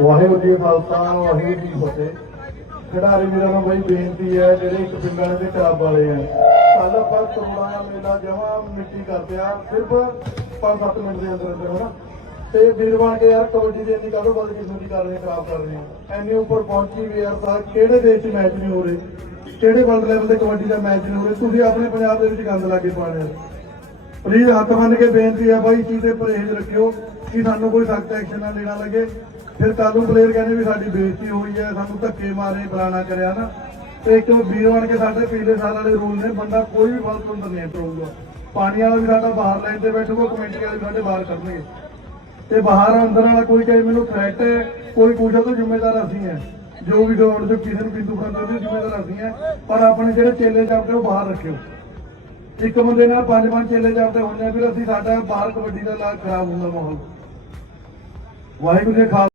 ਵਾਹਿਗੁਰੂ ਜੀ ਖਾਲਸਾ, ਵਾਹਿਗੁਰੂ ਜੀ ਫਤਿਹ। ਖਿਡਾਰੀ ਵੀਰਾਂ ਨੂੰ ਬਈ ਬੇਨਤੀ ਹੈ, ਜਿਹੜੇ ਇੱਕ ਪਿੰਡਾਂ ਦੇ ਕਲੱਬ ਵਾਲੇ ਆ। ਕੱਲ ਆਪਾਂ ਕਰੋੜਾਂ ਮੇਲਾ ਜਮਾ ਮਿੱਟੀ ਕਰਦੇ ਆ, ਸਿਰਫ 5-7 ਮਿੰਟ ਦੇ ਅੰਦਰ ਅੰਦਰ, ਹਨਾ? ਤੇ ਵੀਰ ਕੇ ਯਾਰ ਕਬੱਡੀ ਦੀ ਇੰਨੀ ਕਾਹਦੋਂ ਵੱਧ ਕਿਸਮ ਕਰ ਰਹੇ ਖਰਾਬ ਕਰ ਰਹੇ ਆ। ਐਨੇ ਉੱਪਰ ਪਹੁੰਚੀ ਵੀ ਯਾਰ ਤਾਂ ਕਿਹੜੇ ਦੇਸ਼ 'ਚ ਮੈਚ ਨਹੀਂ ਹੋ ਰਹੇ? ਕਿਹੜੇ ਵਰਲਡ ਲੈਵਲ ਤੇ ਕਬੱਡੀ ਦਾ ਮੈਚ ਨਹੀਂ ਹੋ ਰਿਹਾ? ਤੁਸੀਂ ਆਪਣੇ ਪੰਜਾਬ ਦੇ ਵਿੱਚ ਗੰਦ ਲਾ ਕੇ ਪਾ ਰਹੇ ਹੋ। ਪਲੀਜ਼ ਹੱਥ ਬੰਨ ਕੇ ਬੇਨਤੀ ਹੈ ਬਾਈ, ਚੀਜ਼ ਤੇ ਪਰਹੇਜ਼ ਰੱਖਿਓ। ਕਿ ਸਾਨੂੰ ਕੋਈ ਸਖਤ ਐਕਸ਼ਨ ਨਾ ਲੈਣਾ ਲੱਗੇ। ਫਿਰ ਕੱਲ ਪਲੇਅਰ ਕਹਿੰਦੇ ਵੀ ਸਾਡੀ ਬੇਇੱਜ਼ਤੀ ਹੋਈ ਹੈ, ਸਾਨੂੰ ਧੱਕੇ ਮਾਰੇ, ਫਲਾਣਾ ਕਰਿਆ ਨਾ। ਤੇ ਇੱਕ ਵੀਰ ਬਣ ਕੇ ਸਾਡੇ ਪਿਛਲੇ ਸਾਲ ਵਾਲੇ ਰੂਲ ਨੇ, ਬੰਦਾ ਕੋਈ ਵੀ ਫਾਲਤੂ ਅੰਦਰ ਨਹੀਂ ਪਊਗਾ ਪਾਣੀ ਵਾਲਾ ਵੀ ਸਾਡਾ ਬਾਹਰ ਲਾਈਨ ਤੇ ਬੈਠੂਗਾ, ਕਮੇਟੀ ਵਾਲੇ ਸਾਡੇ ਬਾਹਰ ਕਰਨਗੇ। ਤੇ ਬਾਹਰ ਅੰਦਰ ਵਾਲਾ ਕੋਈ ਕਹੇ, ਮੈਨੂੰ ਥ੍ਰੈਟ ਹੈ, ਕੋਈ ਪੁੱਛੇ ਤਾਂ ਜ਼ਿੰਮੇਦਾਰ ਅਸੀਂ ਹੈ। ਜੋ ਵੀ ਗਰਾਊਂਡ ਤੇ ਕਿਸੇ ਨੂੰ ਬਿੰਦੂ ਖਾਂਦਾ ਉਹਦੇ ਜ਼ਿੰਮੇਦਾਰ ਅਸੀਂ ਹੈ। ਪਰ ਆਪਣੇ ਜਿਹੜੇ ਚੇਲੇ ਚਾਪਦੇ ਉਹ ਬਾਹਰ ਰੱਖਿਓ। ਇੱਕ ਬੰਦੇ ਨਾਲ ਪੰਜ ਪੰਜ ਚੇਲੇ ਜਾਂਦੇ ਹੁੰਦੇ ਆ, ਫਿਰ ਅਸੀਂ ਸਾਡਾ ਬਾਹਰ ਕਬੱਡੀ ਦਾ ਲਾ ਖਰਾਬ ਹੁੰਦਾ ਮਾਹੌਲ। ਵਾਹਿਗੁਰੂ ਜੀ ਕਾ ਖਾਲਸਾ